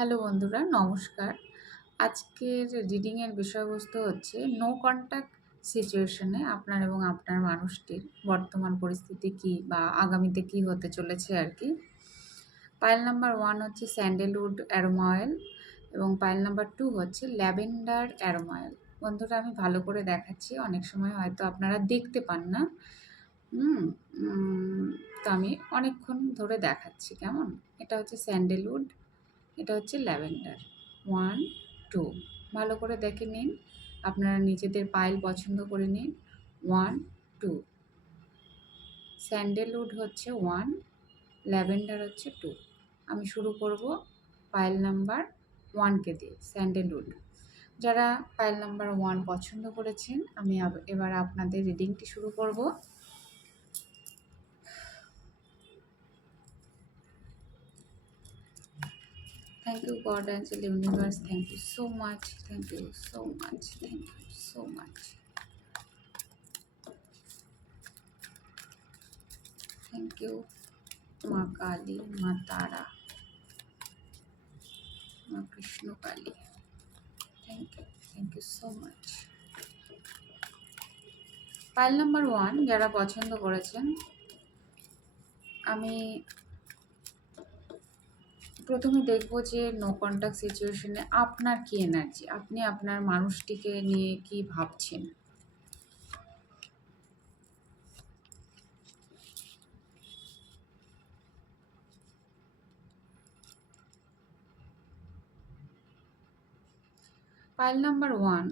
Hello বন্ধুরা, নমস্কার। আজকের রিডিংয়ের বিষয়বস্তু হচ্ছে নো কন্ট্যাক্ট সিচুয়েশনে আপনার এবং আপনার মানুষটির বর্তমান পরিস্থিতি কি বা আগামীতে কি হতে চলেছে আর কি। পাইল নাম্বার ওয়ান হচ্ছে স্যান্ডেলউড অ্যারোমা অয়েল এবং পাইল নাম্বার টু হচ্ছে ল্যাভেন্ডার অ্যারোমা অয়েল বন্ধুরা, আমি ভালো করে দেখাচ্ছি, অনেক সময় হয়তো আপনারা দেখতে পান না। তো আমি অনেকক্ষণ ধরে দেখাচ্ছি, কেমন? এটা হচ্ছে স্যান্ডেলউড এটা হচ্ছে ল্যাভেন্ডার। One, two. ভালো করে দেখে নিন। আপনারা নিজেদের পাইল পছন্দ করে নিন। One, two. স্যান্ডেলউড হচ্ছে ওয়ান, ল্যাভেন্ডার হচ্ছে টু। আমি শুরু করব পাইল নাম্বার ওয়ানকে দিয়ে, স্যান্ডেলউড। যারা পাইল নাম্বার ওয়ান পছন্দ করেছেন, আমি এবার আপনাদের রিডিংটি শুরু করব। Thank you, God, Angel Universe. Thank you so much. Thank you so much. Thank you so much. Thank you, মা কালী মা তারা মা Krishna Kali thank you thank you so much pile number one যারা পছন্দ করেছেন আমি প্রথমে দেখব যে নো কন্ট্যাক্ট সিচুয়েশনে আপনার কি এনার্জি আপনি আপনার মানুষটিকে নিয়ে কি ভাবছেন? ফাইল নাম্বার ওয়ান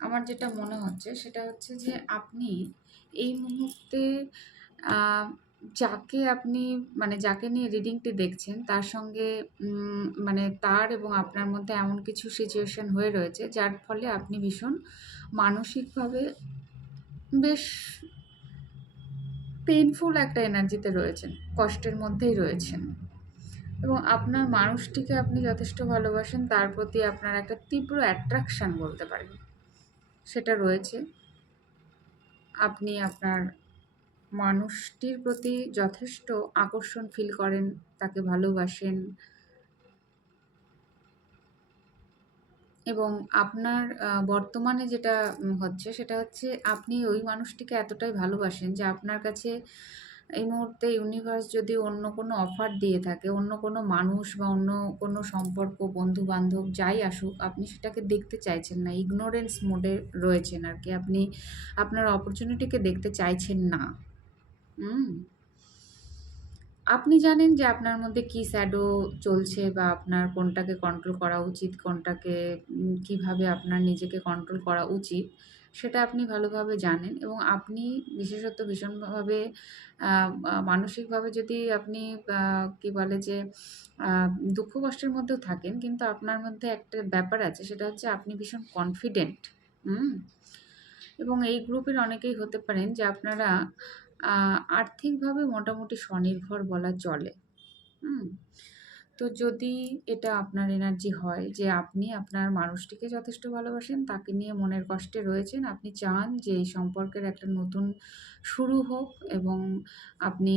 আমার যেটা মনে হচ্ছে সেটা হচ্ছে যে আপনি এই মুহূর্তে যাকে আপনি মানে যাকে নিয়ে রিডিংটি দেখছেন, তার সঙ্গে মানে তার এবং আপনার মধ্যে এমন কিছু সিচুয়েশন হয়ে রয়েছে, যার ফলে আপনি ভীষণ মানসিকভাবে বেশ পেইনফুল একটা এনার্জিতে রয়েছেন, কষ্টের মধ্যেই রয়েছেন। এবং আপনার মানুষটিকে আপনি যথেষ্ট ভালোবাসেন, তার প্রতি আপনার একটা তীব্র অ্যাট্রাকশান বলতে পারেন। সেটা রয়েছে। আপনি আপনার মানুষটির প্রতি যথেষ্ট আকর্ষণ ফিল করেন, তাকে ভালোবাসেন। এবং আপনার বর্তমানে যেটা হচ্ছে সেটা হচ্ছে আপনি ওই মানুষটিকে এতটাই ভালোবাসেন যে আপনার কাছে এই মুহূর্তে ইউনিভার্স যদি অন্য কোনো অফার দিয়ে থাকে, অন্য কোনো মানুষ বা অন্য কোনো সম্পর্ক বন্ধু বান্ধব যাই আসুক, আপনি সেটাকে দেখতে চাইছেন না ইগনোরেন্স মোডে রয়েছেন আর কি। আপনি আপনার অপরচুনিটিকে দেখতে চাইছেন না। আপনি জানেন যে আপনার মধ্যে কি স্যাডো চলছে বা আপনার কোনটাকে কন্ট্রোল করা উচিত, কোনটাকে কীভাবে আপনার নিজেকে কন্ট্রোল করা উচিত, সেটা আপনি ভালোভাবে জানেন এবং আপনি বিশেষত ভীষণভাবে মানসিকভাবে যদি আপনি কি বলে যে দুঃখ কষ্টের মধ্যেও থাকেন, কিন্তু আপনার মধ্যে একটা ব্যাপার আছে, সেটা হচ্ছে আপনি ভীষণ কনফিডেন্ট হুম। এবং এই গ্রুপের অনেকেই হতে পারেন যে আপনারা আর্থিকভাবে মোটামুটি স্বনির্ভর বলা চলে। হুম? তো যদি এটা আপনার এনার্জি হয় যে আপনি আপনার মানুষটিকে যথেষ্ট ভালোবাসেন, তাকে নিয়ে মনের কষ্টে রয়েছেন, আপনি চান যে এই সম্পর্কের একটা নতুন শুরু হোক এবং আপনি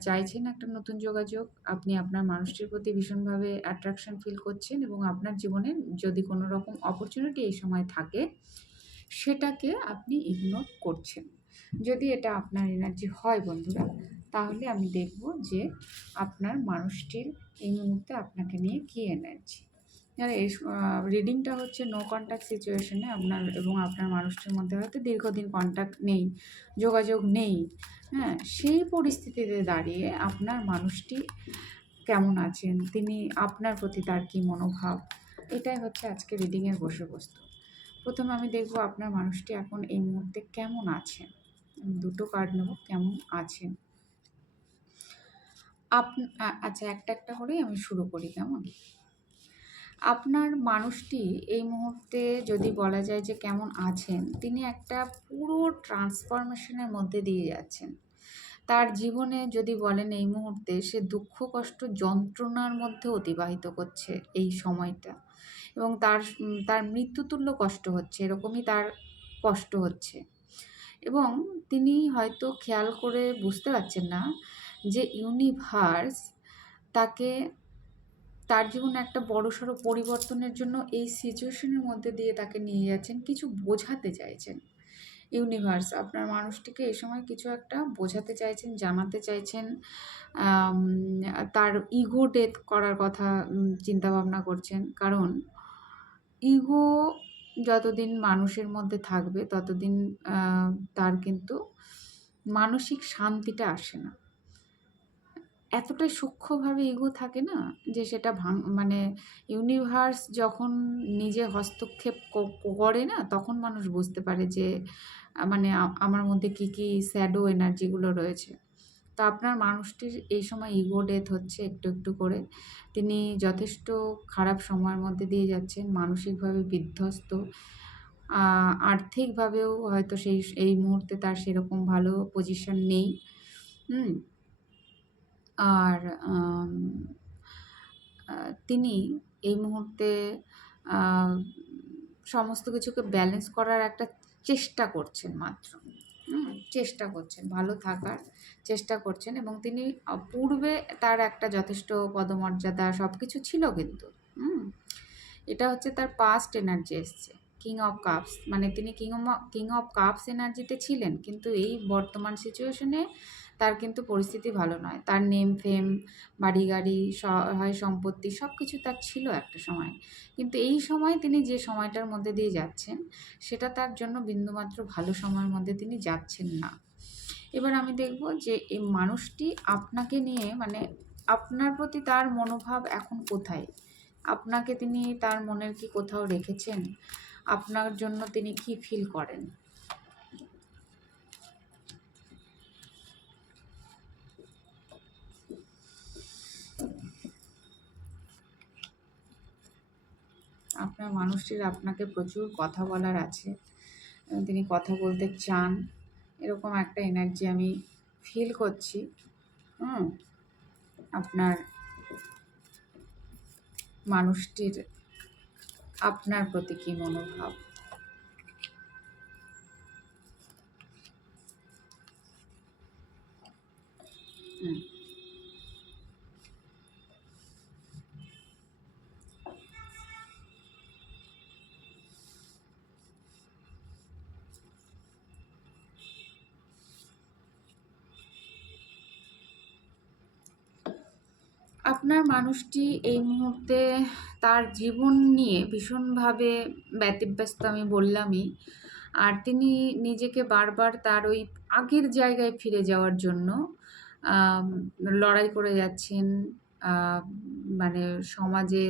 চাইছেন একটা নতুন যোগাযোগ, আপনি আপনার মানুষটির প্রতি ভীষণভাবে অ্যাট্রাকশন ফিল করছেন এবং আপনার জীবনে যদি কোনো রকম অপরচুনিটি এই সময় থাকে, সেটাকে আপনি ইগনোর করছেন। যদি এটা আপনার এনার্জি হয় বন্ধুরা, তাহলে আমি দেখব যে আপনার মানুষটির এই মুহূর্তে আপনাকে নিয়ে কী এনার্জি এই রিডিংটা হচ্ছে নো কন্ট্যাক্ট সিচুয়েশনে আপনার এবং আপনার মানুষটির মধ্যে হয়তো দীর্ঘদিন কন্ট্যাক্ট নেই, যোগাযোগ নেই হ্যাঁ সেই পরিস্থিতিতে দাঁড়িয়ে আপনার মানুষটি কেমন আছেন? তিনি আপনার প্রতি তার কী মনোভাব? এটাই হচ্ছে আজকে রিডিংয়ের বসে বস্তু। প্রথমে আমি দেখব আপনার মানুষটি এখন এই মুহূর্তে কেমন আছেন। দুটো কার্ড নেব, কেমন আছেন আপ আচ্ছা একটা একটা করেই আমি শুরু করি, কেমন? আপনার মানুষটি এই মুহূর্তে যদি বলা যায় যে কেমন আছেন, তিনি একটা পুরো ট্রান্সফরমেশনের মধ্যে দিয়ে যাচ্ছেন। তার জীবনে যদি বলেন এই মুহূর্তে সে দুঃখ, কষ্ট, যন্ত্রণার মধ্যে অতিবাহিত করছে এই সময়টা এবং তার তার মৃত্যুতুল্য কষ্ট হচ্ছে, এরকমই তার কষ্ট হচ্ছে। এবং তিনি হয়তো খেয়াল করে বুঝতে পারছেন না যে ইউনিভার্স তাকে, তার জীবনে একটা বড়সড় পরিবর্তনের জন্য এই সিচুয়েশনের মধ্যে দিয়ে তাকে নিয়ে যাচ্ছেন, কিছু বোঝাতে চাইছেন। ইউনিভার্স আপনার মানুষটিকে এই সময় কিছু একটা বোঝাতে চাইছেন, জানাতে চাইছেন তার ইগো ডেথ করার কথা চিন্তাভাবনা করছেন। কারণ ইগো যতদিন মানুষের মধ্যে থাকবে, ততদিন তার কিন্তু মানসিক শান্তিটা আসে না। এতটাই সূক্ষ্মভাবে ইগো থাকে না যে সেটা ভাঙ মানে ইউনিভার্স যখন নিজে হস্তক্ষেপ করে না, তখন মানুষ বুঝতে পারে যে মানে আমার মধ্যে কি কি স্যাডো এনার্জিগুলো রয়েছে। তো আপনার মানুষটির এই সময় ইগো ডেথ হচ্ছে একটু একটু করে। তিনি যথেষ্ট খারাপ সময়ের মধ্যে দিয়ে যাচ্ছেন, মানসিকভাবে বিধ্বস্ত। আর্থিকভাবেও হয়তো সেই, এই মুহূর্তে তার সেরকম ভালো পজিশন নেই। আর তিনি এই মুহূর্তে সমস্ত কিছুকে ব্যালেন্স করার একটা চেষ্টা করছেন মাত্র। চেষ্টা করছেন, ভালো থাকার চেষ্টা করছেন এবং তিনি পূর্বে তার একটা যথেষ্ট পদমর্যাদা সব কিছু ছিল কিন্তু এটা হচ্ছে তার পাস্ট এনার্জি এসছে কিং অফ কাপস মানে তিনি কিং কিং অফ কাপস এনার্জিতে ছিলেন কিন্তু এই বর্তমান সিচুয়েশনে তার কিন্তু পরিস্থিতি ভালো নয়। তার নেম ফেম বাড়ি গাড়ি হয় সম্পত্তি সব কিছু তার ছিল একটা সময়। কিন্তু এই সময় তিনি যে সময়টার মধ্যে দিয়ে যাচ্ছেন, সেটা তার জন্য বিন্দুমাত্র ভালো সময়ের মধ্যে তিনি যাচ্ছেন না। এবার আমি দেখব যে এই মানুষটি আপনাকে নিয়ে মানে আপনার প্রতি তার মনোভাব এখন কোথায়? আপনাকে তিনি তার মনের কি কোথাও রেখেছেন? আপনার জন্য তিনি কি ফিল করেন? আপনার মানুষটির আপনাকে প্রচুর কথা বলার আছে। তিনি কথা বলতে চান। এরকম একটা এনার্জি আমি ফিল করছি। হুম? আপনার মানুষটির আপনার প্রতি কী মনোভাব? আপনার মানুষটি এই মুহূর্তে তার জীবন নিয়ে ভীষণভাবে ব্যতিব্যস্ত আমি বললামই। আর তিনি নিজেকে বারবার তার ওই আগের জায়গায় ফিরে যাওয়ার জন্য লড়াই করে যাচ্ছেন মানে সমাজে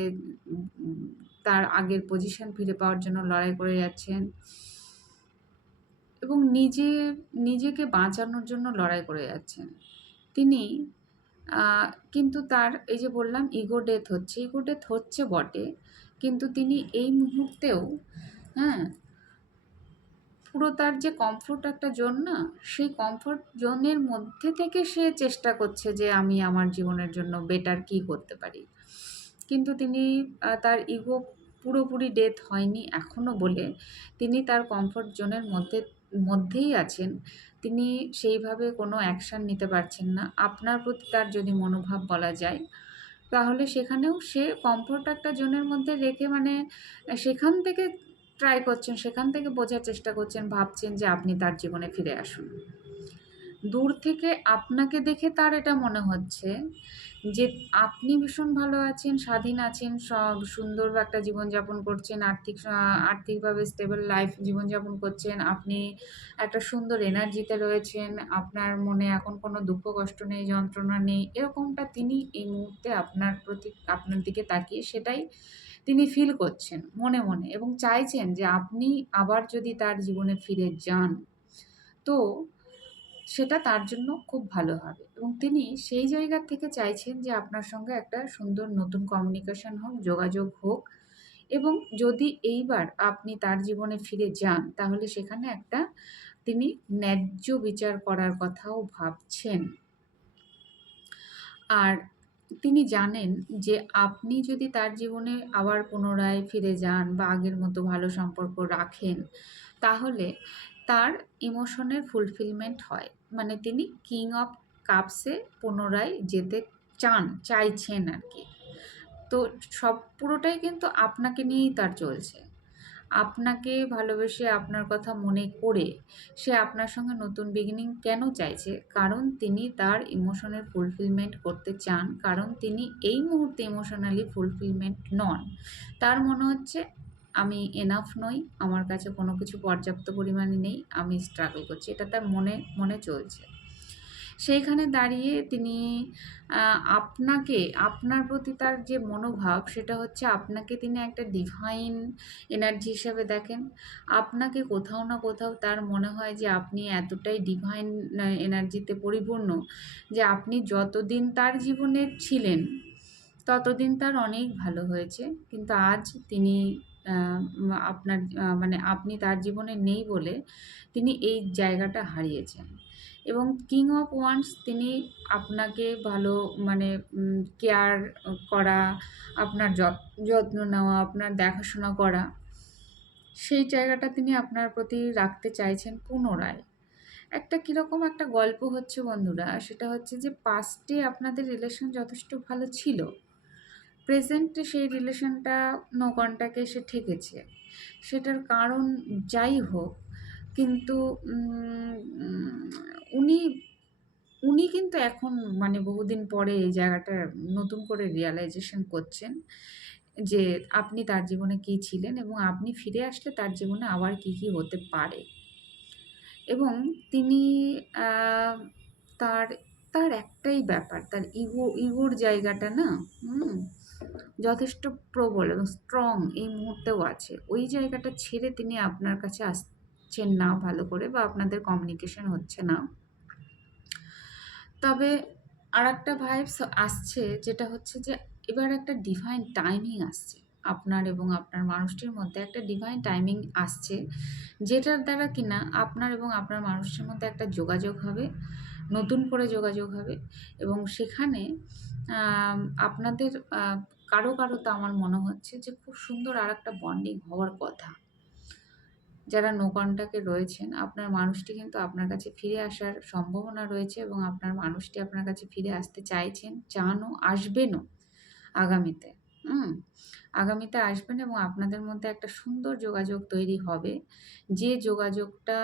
তার আগের পজিশন ফিরে পাওয়ার জন্য লড়াই করে যাচ্ছেন এবং নিজে, নিজেকে বাঁচানোর জন্য লড়াই করে যাচ্ছেন। তিনি কিন্তু তার এই যে বললাম ইগো ডেথ হচ্ছে। ইগো ডেথ হচ্ছে বটে, কিন্তু তিনি এই মুহূর্তেও হ্যাঁ পুরো তার যে কমফোর্ট একটা জোন না, সেই কমফোর্ট জোনের মধ্যে থেকে সে চেষ্টা করছে যে আমি আমার জীবনের জন্য বেটার কি করতে পারি। কিন্তু তিনি তার ইগো পুরোপুরি ডেথ হয়নি এখনও বলে। তিনি তার কমফোর্ট জোনের মধ্যে, মধ্যেই আছেন। তিনি সেইভাবে কোনো অ্যাকশান নিতে পারছেন না। আপনার প্রতি তার যদি মনোভাব বলা যায়, তাহলে সেখানেও সে কমফোর্ট একটা জোনের মধ্যে রেখে মানে সেখান থেকে ট্রাই করছেন, সেখান থেকে বোঝার চেষ্টা করছেন, ভাবছেন যে আপনি তার জীবনে ফিরে আসুন। দূর থেকে আপনাকে দেখে তার এটা মনে হচ্ছে যে আপনি ভীষণ ভালো আছেন, স্বাধীন আছেন, সব সুন্দর একটা জীবনযাপন করছেন, আর্থিক আর্থিকভাবে স্টেবল লাইফ জীবনযাপন করছেন, আপনি একটা সুন্দর এনার্জিতে রয়েছেন, আপনার মনে এখন কোনো দুঃখ, কষ্ট নেই, যন্ত্রণা নেই, এরকমটা তিনি এই মুহূর্তে আপনার প্রতি, আপনার দিকে তাকিয়ে সেটাই তিনি ফিল করছেন মনে মনে এবং চাইছেন যে আপনি আবার যদি তার জীবনে ফিরে যান। তো সেটা তার জন্য খুব ভালো হবে। এবং তিনি সেই জায়গা থেকে চাইছেন যে আপনার সঙ্গে একটা সুন্দর নতুন কমিউনিকেশন হোক, যোগাযোগ হোক। এবং যদি এইবার আপনি তার জীবনে ফিরে যান, তাহলে সেখানে একটা তিনি ন্যায্য বিচার করার কথাও ভাবছেন। আর তিনি জানেন যে আপনি যদি তার জীবনে আবার পুনরায় ফিরে যান বা আগের মতো ভালো সম্পর্ক রাখেন, তাহলে তার ইমোশনের ফুলফিলমেন্ট হয়। মানে তিনি কিং অফ কাপসে পুনরায় যেতে চান, চাইছেন আর কি তো সব পুরোটাই কিন্তু আপনাকে নিয়েই তার চলছে। আপনাকে ভালোবেসে আপনার কথা মনে করে সে আপনার সঙ্গে নতুন বিগিনিং কেন চাইছে? কারণ তিনি তার ইমোশনের ফুলফিলমেন্ট করতে চান। কারণ তিনি এই মুহূর্তে ইমোশনালি ফুলফিলমেন্ট নন। তার মনে হচ্ছে আমি এনাফ নই, আমার কাছে কোনো কিছু পর্যাপ্ত পরিমাণে নেই, আমি স্ট্রাগল করছি। এটা তার মনে মনে চলছে। সেইখানে দাঁড়িয়ে তিনি আপনাকে, আপনার প্রতি তার যে মনোভাব, সেটা হচ্ছে আপনাকে তিনি একটা ডিভাইন এনার্জি হিসাবে দেখেন। আপনাকে কোথাও না কোথাও তার মনে হয় যে আপনি এতটাই ডিভাইন এনার্জিতে পরিপূর্ণ যে আপনি যতদিন তার জীবনে ছিলেন, ততদিন তার অনেক ভালো হয়েছে। কিন্তু আজ তিনি আপনার মানে আপনি তার জীবনে নেই বলে তিনি এই জায়গাটা হারিয়েছেন। এবং কিং অফ ওয়ান্স তিনি আপনাকে ভালো মানে কেয়ার করা, আপনার যত্ন নেওয়া, আপনার দেখাশোনা করা, সেই জায়গাটা তিনি আপনার প্রতি রাখতে চাইছেন পুনরায়। একটা কীরকম একটা গল্প হচ্ছে বন্ধুরা, সেটা হচ্ছে যে পাস্টে আপনাদের রিলেশন যথেষ্ট ভালো ছিল। প্রেজেন্টে সেই রিলেশনটা নো কন্ট্যাক্টে এসে ঠেকেছে। সেটার কারণ যাই হোক, কিন্তু উনি উনি কিন্তু এখন মানে বহুদিন পরে এই জায়গাটা নতুন করে রিয়ালাইজেশন করছেন যে আপনি তার জীবনে কী ছিলেন এবং আপনি ফিরে আসলে তার জীবনে আবার কী কী হতে পারে। এবং তিনি তার তার একটাই ব্যাপার, তার ইগো, ইগোর জায়গাটা না, হুম যথেষ্ট প্রবল এবং স্ট্রং এই মুহূর্তেও আছে। ওই জায়গাটা ছেড়ে তিনি আপনার কাছে আসছেন না ভালো করে বা আপনাদের কমিউনিকেশন হচ্ছে না। তবে আর একটা ভাইবস আসছে যেটা হচ্ছে যে, এবার একটা ডিভাইন টাইমিং আসছে আপনার এবং আপনার মানুষটির মধ্যে। একটা ডিভাইন টাইমিং আসছে যেটার দ্বারা কিনা আপনার এবং আপনার মানুষটির মধ্যে একটা যোগাযোগ হবে, নতুন করে যোগাযোগ হবে এবং সেখানে আপনাদের কারও কারও তো আমার মনে হচ্ছে যে খুব সুন্দর আর একটা বন্ডিং হওয়ার কথা। যারা নো কন্ট্যাক্টে রয়েছেন, আপনার মানুষটি কিন্তু আপনার কাছে ফিরে আসার সম্ভাবনা রয়েছে এবং আপনার মানুষটি আপনার কাছে ফিরে আসতে চাইছেন, চানও, আসবেনও আগামীতে। হুম, আগামীতে আসবেন এবং আপনাদের মধ্যে একটা সুন্দর যোগাযোগ তৈরি হবে। যে যোগাযোগটা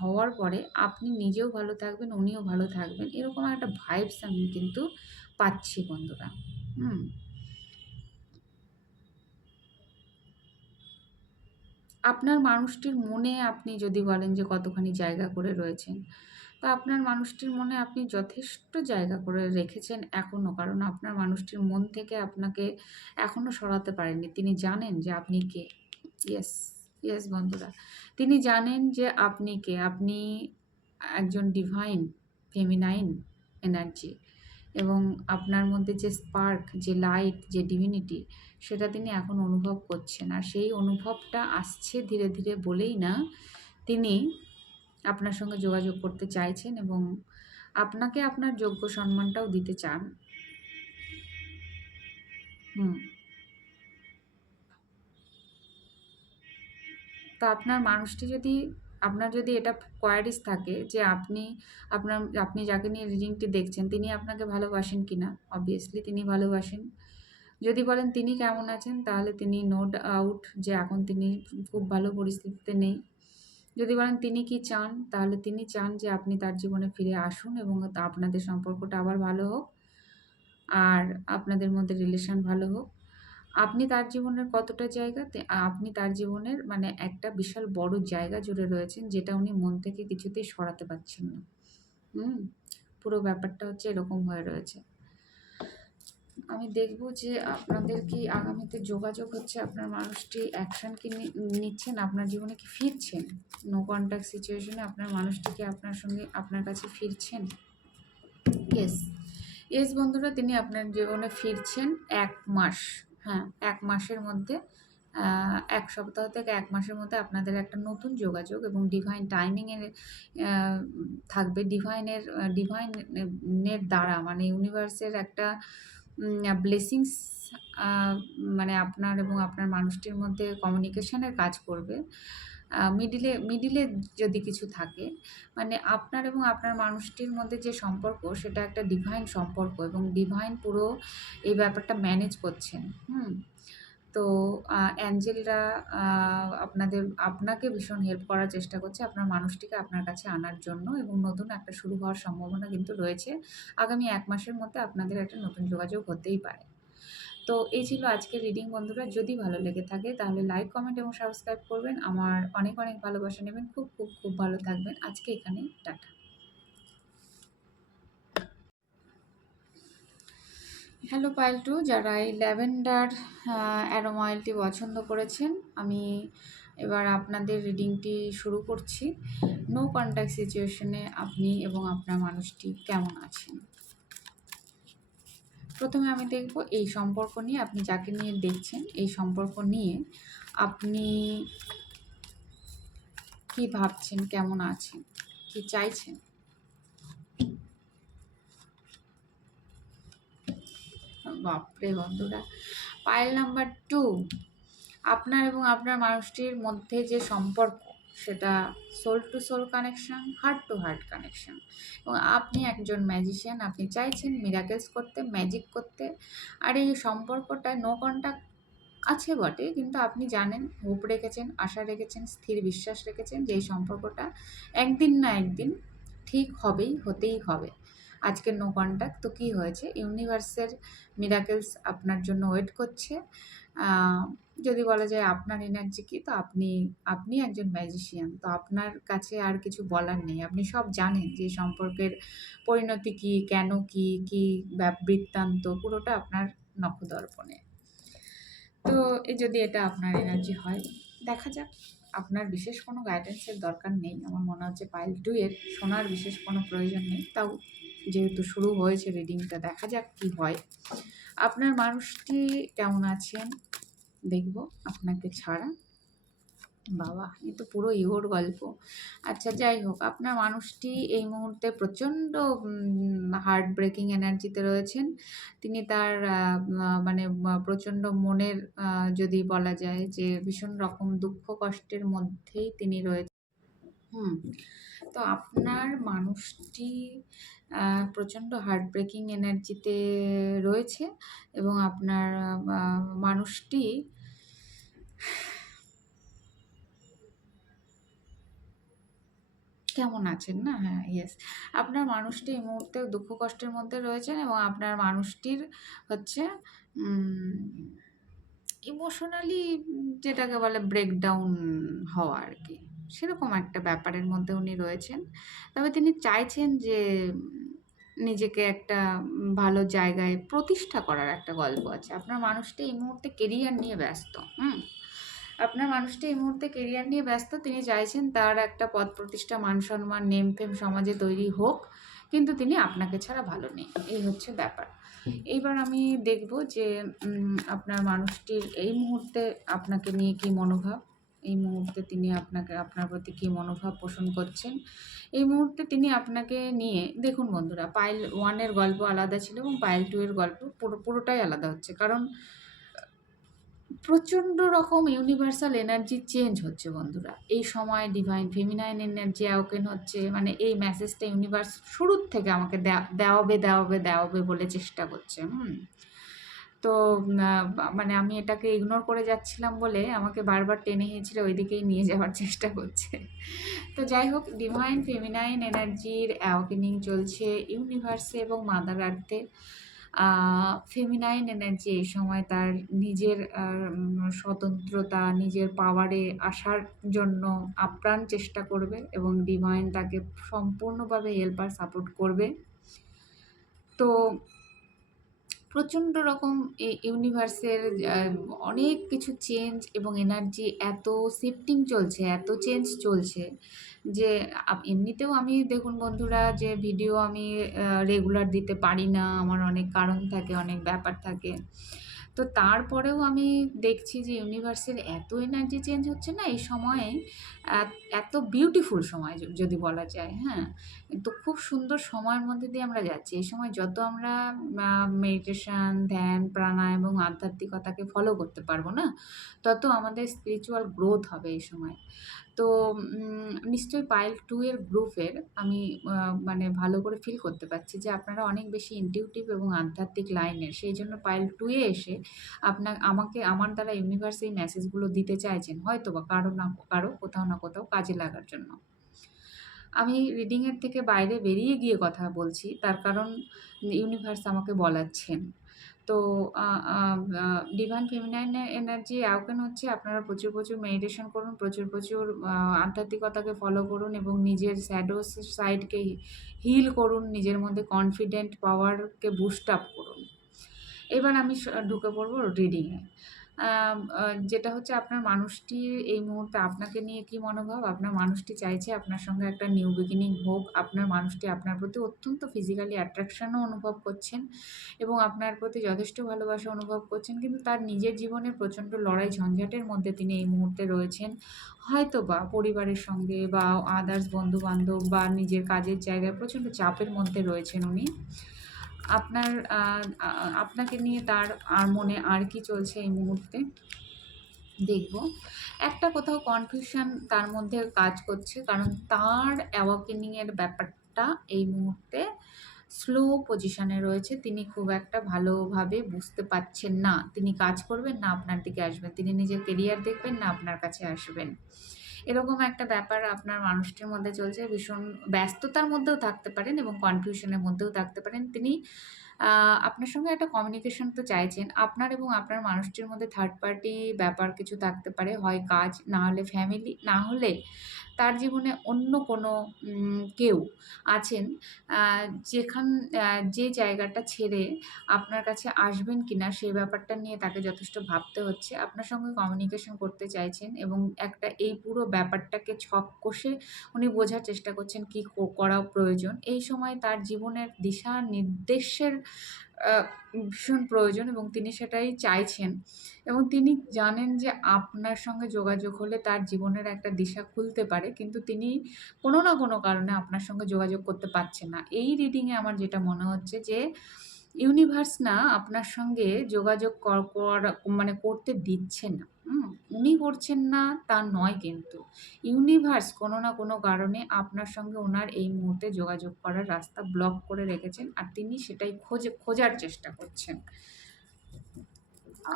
হওয়ার পরে আপনি নিজেও ভালো থাকবেন, উনিও ভালো থাকবেন, এরকম একটা ভাইবস আমি কিন্তু পাচ্ছি বন্ধুরা। হুম। আপনার মানুষটির মনে আপনি যদি বলেন যে কতখানি জায়গা করে রয়েছেন, তো আপনার মানুষটির মনে আপনি যথেষ্ট জায়গা করে রেখেছেন এখনও কারণ আপনার মানুষটির মন থেকে আপনাকে এখনও সরাতে পারেননি। তিনি জানেন যে আপনি কে। ইয়েস ইয়েস বন্ধুরা। তিনি জানেন যে আপনি কে। আপনি একজন ডিভাইন ফেমিনাইন এনার্জি এবং আপনার মধ্যে যে স্পার্ক যে লাইট যে ডিভিনিটি সেটা তিনি এখন অনুভব করছেন। আর সেই অনুভবটা আসছে ধীরে ধীরে বলেই না, তিনি আপনার সঙ্গে যোগাযোগ করতে চাইছেন এবং আপনাকে আপনার যোগ্য সম্মানটাও দিতে চান। হুম। তো আপনার মানুষটি যদি আপনার যদি এটা কোয়ারিজ থাকে যে আপনি আপনার, আপনি যাকে নিয়ে রিডিংটি দেখছেন, তিনি আপনাকে ভালোবাসেন কি না অবভিয়াসলি তিনি ভালোবাসেন। যদি বলেন তিনি কেমন আছেন, তাহলে তিনি নো ডাউট যে এখন তিনি খুব ভালো পরিস্থিতিতে নেই। যদি বলেন তিনি কি চান, তাহলে তিনি চান যে আপনি তার জীবনে ফিরে আসুন এবং আপনাদের সম্পর্কটা আবার ভালো হোক, আর আপনাদের মধ্যে রিলেশন ভালো হোক। আপনি তার জীবনের কতটা জায়গাতে আপনি তার জীবনের মানে একটা বিশাল বড় জায়গা জুড়ে রয়েছেন, যেটা উনি মন থেকে কিছুতেই সরাতে পারছেন না। হুম? পুরো ব্যাপারটা হচ্ছে এরকম হয়ে রয়েছে। আমি দেখব যে আপনাদের কি আগামীতে যোগাযোগ হচ্ছে, আপনার মানুষটি অ্যাকশান কি নিচ্ছেন, আপনার জীবনে কি ফিরছেন? নো কন্ট্যাক্ট সিচুয়েশনে আপনার মানুষটি কি আপনার সঙ্গে, আপনার কাছে ফিরছেন? ইয়েস ইয়েস বন্ধুরা, তিনি আপনার জীবনে ফিরছেন এক মাস। হ্যাঁ এক মাসের মধ্যে এক সপ্তাহ থেকে এক মাসের মধ্যে আপনাদের একটা নতুন যোগাযোগ এবং ডিভাইন টাইমিংয়ের থাকবে। ডিভাইনের ডিভাইনের দ্বারা মানে ইউনিভার্সের একটা ব্লেসিংস মানে আপনার এবং আপনার মানুষটির মধ্যে কমিউনিকেশনের কাজ করবে। মিডিলে মিডিলে যদি কিছু থাকে মানে আপনার এবং আপনার মানুষটির মধ্যে যে সম্পর্ক, সেটা একটা ডিভাইন সম্পর্ক এবং ডিভাইন পুরো এই ব্যাপারটা ম্যানেজ করছেন, হুম? তো অ্যাঞ্জেলরা আপনাদের, আপনাকে ভীষণ হেল্প করার চেষ্টা করছে আপনার মানুষটিকে আপনার কাছে আনার জন্য এবং নতুন একটা শুরু হওয়ার সম্ভাবনা কিন্তু রয়েছে। আগামী এক মাসের মধ্যে আপনাদের একটা নতুন যোগাযোগ হতেই পারে। তো এই ছিল আজকের রিডিং বন্ধুরা। যদি ভালো লেগে থাকে তাহলে লাইক কমেন্ট এবং সাবস্ক্রাইব করবেন। আমার অনেক অনেক ভালোবাসা নেবেন। খুব খুব খুব ভালো থাকবেন। আজকে এখানে টাটা। হ্যালো পাইল টু যারা এই ল্যাভেন্ডার অ্যারোমা অয়েলটি পছন্দ করেছেন, আমি এবার আপনাদের রিডিংটি শুরু করছি। নো কন্ট্যাক্ট সিচুয়েশনে আপনি এবং আপনার মানুষটি কেমন আছেন? প্রথমে আমি দেখব এই সম্পর্ক নিয়ে আপনি যাকে নিয়ে দেখছেন, এই সম্পর্ক নিয়ে আপনি কি ভাবছেন, কেমন আছেন, কি চাইছেন? বাপরে বন্ধুরা, পাইল নাম্বার টু আপনার এবং আপনার মানুষটির মধ্যে যে সম্পর্ক সেটা soul to soul connection heart to heart connection এবং আপনি একজন ম্যাজিশিয়ান আপনি চাইছেন মিরাকেলস করতে ম্যাজিক করতে, আর এই সম্পর্কটা নো কন্ট্যাক্ট আছে বটে, কিন্তু আপনি জানেন হোপ রেখেছেন, আশা রেখেছেন, স্থির বিশ্বাস রেখেছেন যে এই সম্পর্কটা একদিন না একদিন ঠিক হবেই, হতেই হবে। আজকের নো কন্ট্যাক্ট তো কী হয়েছে? ইউনিভার্সের মিরাকেলস আপনার জন্য ওয়েট করছে। যদি বলা যায় আপনার এনার্জি কি, তো আপনি আপনি একজন ম্যাজিশিয়ান তো আপনার কাছে আর কিছু বলার নেই। আপনি সব জানেন যে সম্পর্কের পরিণতি কি, কেন কি কি বৃত্তান্ত, পুরোটা আপনার নখদর্পণে। তো যদি এটা আপনার এনার্জি হয়, দেখা যাক। আপনার বিশেষ কোনো গাইডেন্সের দরকার নেই। আমার মনে হচ্ছে পাইল টু এর শোনার বিশেষ কোনো প্রয়োজন নেই। তাও যেহেতু শুরু হয়েছে রিডিংটা দেখা যাক কি হয়। আপনার মানুষটি কেমন আছেন? দেখব আপনাকে ছাড়া। বাবা, এ তো পুরো ইহোর গল্প। আচ্ছা যাই হোক, আপনার মানুষটি এই মুহূর্তে প্রচণ্ড হার্ট ব্রেকিং এনার্জিতে রয়েছেন। তিনি তার মানে প্রচণ্ড মনের যদি বলা যায় যে, ভীষণ রকম দুঃখ কষ্টের মধ্যেই তিনি রয়েছেন হুম, তো আপনার মানুষটি প্রচণ্ড হার্ট ব্রেকিং এনার্জিতে রয়েছে এবং আপনার মানুষটি কেমন আছেন না? হ্যাঁ ইয়েস আপনার মানুষটি এই মুহূর্তে দুঃখ কষ্টের মধ্যে রয়েছেন এবং আপনার মানুষটির হচ্ছে ইমোশনালি যেটাকে বলে ব্রেকডাউন হওয়া আর কি। সেরকম একটা ব্যাপারের মধ্যে উনি রয়েছেন। তবে তিনি চাইছেন যে, নিজেকে একটা ভালো জায়গায় প্রতিষ্ঠা করার একটা গল্প আছে। আপনার মানুষটি এই মুহূর্তে কেরিয়ার নিয়ে ব্যস্ত, হুম? আপনার মানুষটি এই মুহূর্তে কেরিয়ার নিয়ে ব্যস্ত তিনি চাইছেন তার একটা পদ প্রতিষ্ঠা মান সম্মান নেম ফেম সমাজে তৈরি হোক কিন্তু তিনি আপনাকে ছাড়া ভালো নেই। এই হচ্ছে ব্যাপার। এইবার আমি দেখব যে আপনার মানুষটির এই মুহূর্তে আপনাকে নিয়ে কি মনোভাব? এই মুহূর্তে তিনি আপনাকে আপনার প্রতি কী মনোভাব পোষণ করছেন? এই মুহূর্তে তিনি আপনাকে নিয়ে দেখুন বন্ধুরা পাইল ওয়ানের গল্প আলাদা ছিল এবং পাইল টু এর গল্প পুরো পুরোটাই আলাদা হচ্ছে। কারণ প্রচণ্ড রকম ইউনিভার্সাল এনার্জি চেঞ্জ হচ্ছে বন্ধুরা। এই সময় ডিভাইন ফেমিনাইন এনার্জি অ্যাওকেন হচ্ছে মানে এই মেসেজটা ইউনিভার্স শুরুর থেকে আমাকে দেওয়াবে দেওয়াবে দেওয়াবে বলে চেষ্টা করছে, হুম। তো মানে আমি এটাকে ইগনোর করে যাচ্ছিলাম বলে আমাকে বারবার টেনে হিঁচড়ে ওইদিকেই নিয়ে যাওয়ার চেষ্টা করছে। তো যাই হোক ডিভাইন ফেমিনাইন এনার্জির অ্যাওকেনিং চলছে ইউনিভার্সে এবং মাদার আর্থে ফেমিনাইন এনার্জি এই সময় তার নিজের স্বতন্ত্রতা, নিজের পাওয়ারে আসার জন্য আপ্রাণ চেষ্টা করবে এবং ডিভাইন তাকে সম্পূর্ণভাবে হেল্প আর সাপোর্ট করবে। তো প্রচণ্ড রকম ইউনিভার্সের অনেক কিছু চেঞ্জ এবং এনার্জি এত শিফটিং চলছে, এত চেঞ্জ চলছে যে এমনিতেও আমি দেখুন বন্ধুরা যে ভিডিও আমি রেগুলার দিতে পারি না, আমার অনেক কারণ থাকে, অনেক ব্যাপার থাকে। তো তারপরেও আমি দেখছি যে ইউনিভার্সের এত এনার্জি চেঞ্জ হচ্ছে না, এই সময়ে, এত বিউটিফুল সময় যদি বলা যায় হ্যাঁ? তো খুব সুন্দর সময়ের মধ্যে দিয়ে আমরা যাচ্ছি। এই সময় যত আমরা মেডিটেশান ধ্যান প্রাণায়াম এবং আধ্যাত্মিকতাকে ফলো করতে পারব না, তত আমাদের স্পিরিচুয়াল গ্রোথ হবে এই সময়। তো নিশ্চয়ই পাইল টু এর গ্রুপের আমি মানে ভালো করে ফিল করতে পারছি যে আপনারা অনেক বেশি ইনটিউটিভ এবং আধ্যাত্মিক লাইনের সেই জন্য পাইল টু এ এসে আপনার আমাকে, আমার দ্বারা ইউনিভার্স এই মেসেজগুলো দিতে চাইছেন হয়তো বা কারও না, কারও কোথাও না কোথাও কাজে লাগার জন্য। আমি রিডিংয়ের থেকে বাইরে বেরিয়ে গিয়ে কথা বলছি, তার কারণ ইউনিভার্স আমাকে বলাচ্ছেন। তো ডিভাইন ফেমিনাইন এনার্জি আওকেন হচ্ছে। আপনারা প্রচুর প্রচুর মেডিটেশন করুন, প্রচুর প্রচুর আধ্যাত্মিকতাকে ফলো করুন এবং নিজের স্যাডো সাইডকে হিল করুন, নিজের মধ্যে কনফিডেন্ট পাওয়ারকে বুস্ট আপ করুন। এবার আমি ঢুকে পড়ব রিডিংয়ে যেটা হচ্ছে আপনার মানুষটি এই মুহূর্তে আপনাকে নিয়ে কি মনোভাব? আপনার মানুষটি চাইছে আপনার সঙ্গে একটা নিউ বিগিনিং হোক। আপনার মানুষটি আপনার প্রতি অত্যন্ত ফিজিক্যালি অ্যাট্রাকশনও অনুভব করছেন এবং আপনার প্রতি যথেষ্ট ভালোবাসা অনুভব করছেন। কিন্তু তার নিজের জীবনে প্রচণ্ড লড়াই ঝঞ্ঝাটের মধ্যে তিনি এই মুহূর্তে রয়েছেন। হয়তো বা পরিবারের সঙ্গে বা আদার্স বন্ধু বান্ধব বা নিজের কাজের জায়গায় প্রচণ্ড চাপের মধ্যে রয়েছেন উনি। আপনার আপনাকে নিয়ে তার আর মনে আর কি চলছে এই মুহূর্তে? দেখব। একটা কোথাও কনফিউশন তার মধ্যে কাজ করছে, কারণ তার অ্যাওয়াকেনিংয়ের ব্যাপারটা এই মুহূর্তে স্লো পজিশনে রয়েছে। তিনি খুব একটা ভালোভাবে বুঝতে পারছেন না। তিনি কাজ করবেন না, আপনার দিকে আসবেন। তিনি নিজের কেরিয়ার দেখবেন না, আপনার কাছে আসবেন। এরকম একটা ব্যাপার আপনার মানুষটির মধ্যে চলছে। ভীষণ ব্যস্ততার মধ্যেও থাকতে পারেন এবং কনফিউশনের মধ্যেও থাকতে পারেন। তিনি আপনার সঙ্গে একটা কমিউনিকেশন তো চাইছেন। আপনার এবং আপনার মানুষটির মধ্যে থার্ড পার্টি ব্যাপার কিছু থাকতে পারে। হয় কাজ, না হলে ফ্যামিলি না হলে তার জীবনে অন্য কোনো কেউ আছেন যেখান যে জায়গাটা ছেড়ে আপনার কাছে আসবেন কিনা সেই ব্যাপারটা নিয়ে তাকে যথেষ্ট ভাবতে হচ্ছে। আপনার সঙ্গে কমিউনিকেশন করতে চাইছেন এবং একটা এই পুরো ব্যাপারটাকে ছক কষে উনি বোঝার চেষ্টা করছেন কি করা প্রয়োজন। এই সময় তার জীবনের দিশা নির্দেশের ভীষণ প্রয়োজন এবং তিনি সেটাই চাইছেন। এবং তিনি জানেন যে আপনার সঙ্গে যোগাযোগ হলে তার জীবনের একটা দিশা খুলতে পারে, কিন্তু তিনি কোনো না কোনো কারণে আপনার সঙ্গে যোগাযোগ করতে পারছেন না। এই রিডিংয়ে আমার যেটা মনে হচ্ছে যে ইউনিভার্স না আপনার সঙ্গে যোগাযোগ মানে করতে দিচ্ছে না। উনি করছেন না, তা নয় কিন্তু। ইউনিভার্স কোনো না কোনো কারণে আপনার সঙ্গে ওনার এই মুহূর্তে যোগাযোগ করার রাস্তা ব্লক করে রেখেছেন আর তিনি সেটাই খোঁজে, খোঁজার চেষ্টা করছেন।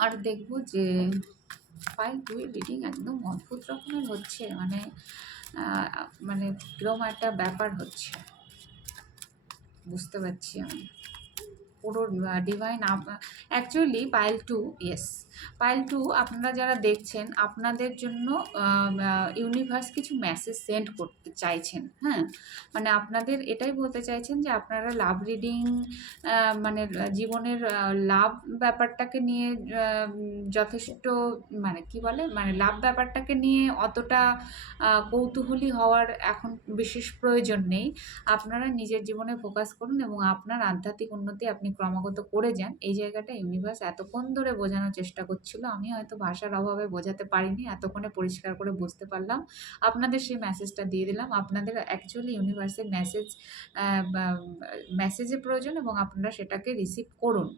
আর দেখব যে ফাইল দুই রিডিং একদম অদ্ভুত রকমের হচ্ছে মানে মানে কিরম একটা ব্যাপার হচ্ছে। বুঝতে পারছি আমি। পুরো divine actually pile two yes pile two আপনারা যারা দেখছেন, আপনাদের জন্য ইউনিভার্স কিছু মেসেজ সেন্ড করতে চাইছেন হ্যাঁ? মানে আপনাদের এটাই বলতে চাইছেন যে আপনারা লাভ রিডিং মানে জীবনের লাভ ব্যাপারটাকে নিয়ে যথেষ্ট মানে কি বলে? মানে লাভ ব্যাপারটাকে নিয়ে অতটা কৌতূহলী হওয়ার এখন বিশেষ প্রয়োজন নেই। আপনারা নিজের জীবনে ফোকাস করুন এবং আপনার আধ্যাত্মিক উন্নতি আপনি ক্রমাগত করে যান। এই জায়গাটা ইউনিভার্স এতক্ষণ ধরে বোঝানোর চেষ্টা করছিল, আমি হয়তো ভাষার অভাবে বোঝাতে পারিনি, এতক্ষণে পরিষ্কার করে বুঝতে পারলাম। আপনাদের সেই মেসেজটা দিয়ে দিলাম। আপনাদের অ্যাকচুয়ালি ইউনিভার্সের মেসেজ মেসেজের প্রয়োজন এবং আপনারা সেটাকে রিসিভ করুন।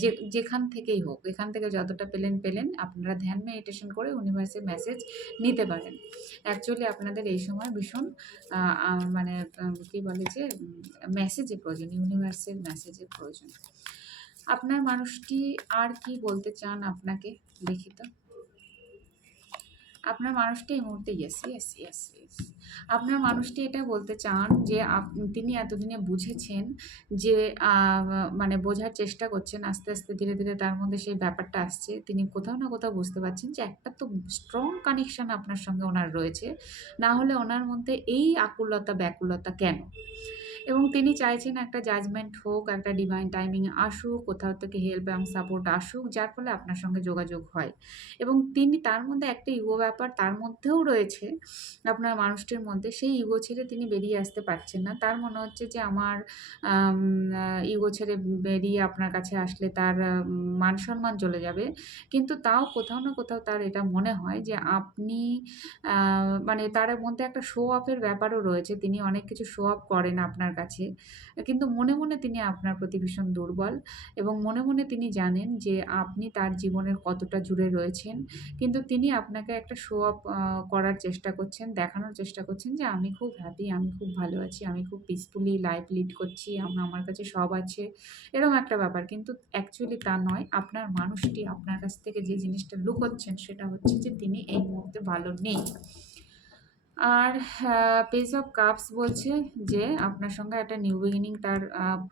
যে, যেখান থেকেই হোক, এখান থেকে যতটা পেলেন পেলেন। আপনারা ধ্যান মেডিটেশন করে ইউনিভার্সের মেসেজ নিতে পারেন। অ্যাকচুয়ালি আপনাদের এই সময় ভীষণ মানে কি বলে যে মেসেজের প্রয়োজন ইউনিভার্সের মেসেজের প্রয়োজন। আপনার মানুষটি আর কি বলতে চান আপনাকে লিখিত? আপনার মানুষটি এই মুহূর্তে ইয়েস ইয়েস ইয়েস ইয়েস আপনার মানুষটি এটা বলতে চান যে তিনি এতদিনে বুঝেছেন যে মানে বোঝার চেষ্টা করছেন, আস্তে আস্তে ধীরে ধীরে তার মধ্যে সেই ব্যাপারটা আসছে। তিনি কোথাও না কোথাও বুঝতে পারছেন যে একটা তো স্ট্রং কানেকশন আপনার সঙ্গে ওনার রয়েছে। না হলে ওনার মধ্যে এই আকুলতা ব্যাকুলতা কেন? এবং তিনি চাইছেন একটা জাজমেন্ট হোক, একটা ডিভাইন টাইমিং আসুক, কোথাও থেকে হেল্প এবং সাপোর্ট আসুক, যার ফলে আপনার সঙ্গে যোগাযোগ হয়। এবং তিনি তার মধ্যে একটা ইগো ব্যাপার তার মধ্যেও রয়েছে। আপনার মানুষটির মধ্যে সেই ইগো ছেড়ে তিনি বেরিয়ে আসতে পারছেন না। তার মনে হচ্ছে যে আমার ইগো ছেড়ে বেরিয়ে আপনার কাছে আসলে তার মান সম্মান চলে যাবে। কিন্তু তাও কোথাও না কোথাও তার এটা মনে হয় যে আপনি মানে তার মধ্যে একটা শো অফের ব্যাপারও রয়েছে। তিনি অনেক কিছু শো অফ করেন আপনার কাছে। কিন্তু মনে, মনে তিনি আপনার প্রতি ভীষণ দুর্বল এবং মনে, মনে তিনি জানেন যে আপনি তার জীবনের কতটা জুড়ে রয়েছেন। কিন্তু তিনি আপনাকে একটা শো আপ করার চেষ্টা করছেন, দেখানোর চেষ্টা করছেন যে আমি খুব হ্যাপি, আমি খুব ভালো আছি, আমি খুব পিসফুলি লাইফ লিড করছি, আম আমার কাছে সব আছে। এরকম একটা ব্যাপার। কিন্তু অ্যাকচুয়ালি তা নয়। আপনার মানুষটি আপনার কাছ থেকে যে জিনিসটা লুকোচ্ছেন সেটা হচ্ছে যে তিনি এই মুহূর্তে ভালো নেই। আর পেজ অফ কাপস বলছে যে, আপনার সঙ্গে একটা নিউ বিগিনিং তার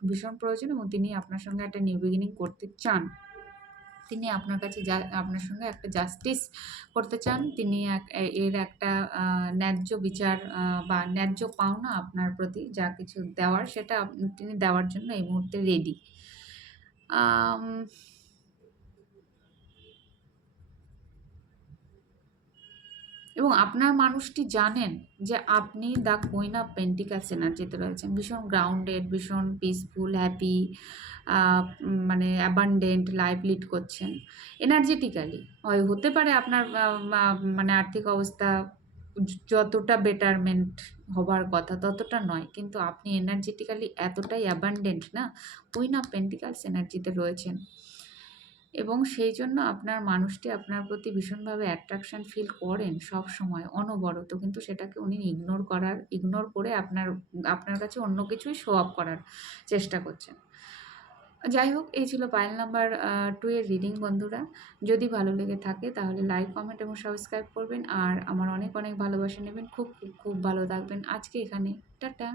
ভীষণ প্রয়োজন এবং তিনি আপনার সঙ্গে একটা নিউ বিগিনিং করতে চান। তিনি আপনার কাছে যা, আপনার সঙ্গে একটা জাস্টিস করতে চান। তিনি এর একটা ন্যায্য বিচার বা ন্যায্য পাওনা আপনার প্রতি যা কিছু দেওয়ার সেটা তিনি দেওয়ার জন্য এই মুহূর্তে রেডি। এবং আপনার মানুষটি জানেন যে আপনি দ্য কুইন অফ পেন্টিকালস এনার্জিতে রয়েছেন। ভীষণ গ্রাউন্ডেড, ভীষণ পিসফুল, হ্যাপি মানে অ্যাবান্ডেন্ট লাইফ লিড করছেন। এনার্জেটিক্যালি হয় হতে পারে আপনার মানে আর্থিক অবস্থা যতটা বেটারমেন্ট হবার কথা ততটা নয়। কিন্তু আপনি এনার্জেটিক্যালি এতটাই অ্যাবান্ডেন্ট না? কুইন অফ পেন্টিকালস এনার্জিতে রয়েছেন। এবং সেই জন্য আপনার মানুষটি আপনার প্রতি ভীষণভাবে অ্যাট্রাকশন ফিল করেন সব সময় অনবরত। কিন্তু সেটাকে উনি ইগনোর করার ইগনোর করে আপনার আপনার কাছে অন্য কিছুই শো অফ করার চেষ্টা করছেন। যাই হোক এই ছিল পাইল নাম্বার টু এর রিডিং বন্ধুরা। যদি ভালো লেগে থাকে তাহলে লাইক, কমেন্ট এবং সাবস্ক্রাইব করবেন। আর আমার অনেক, অনেক ভালোবাসা নেবেন। খুব, খুব ভালো থাকবেন। আজকে এখানে টাটা।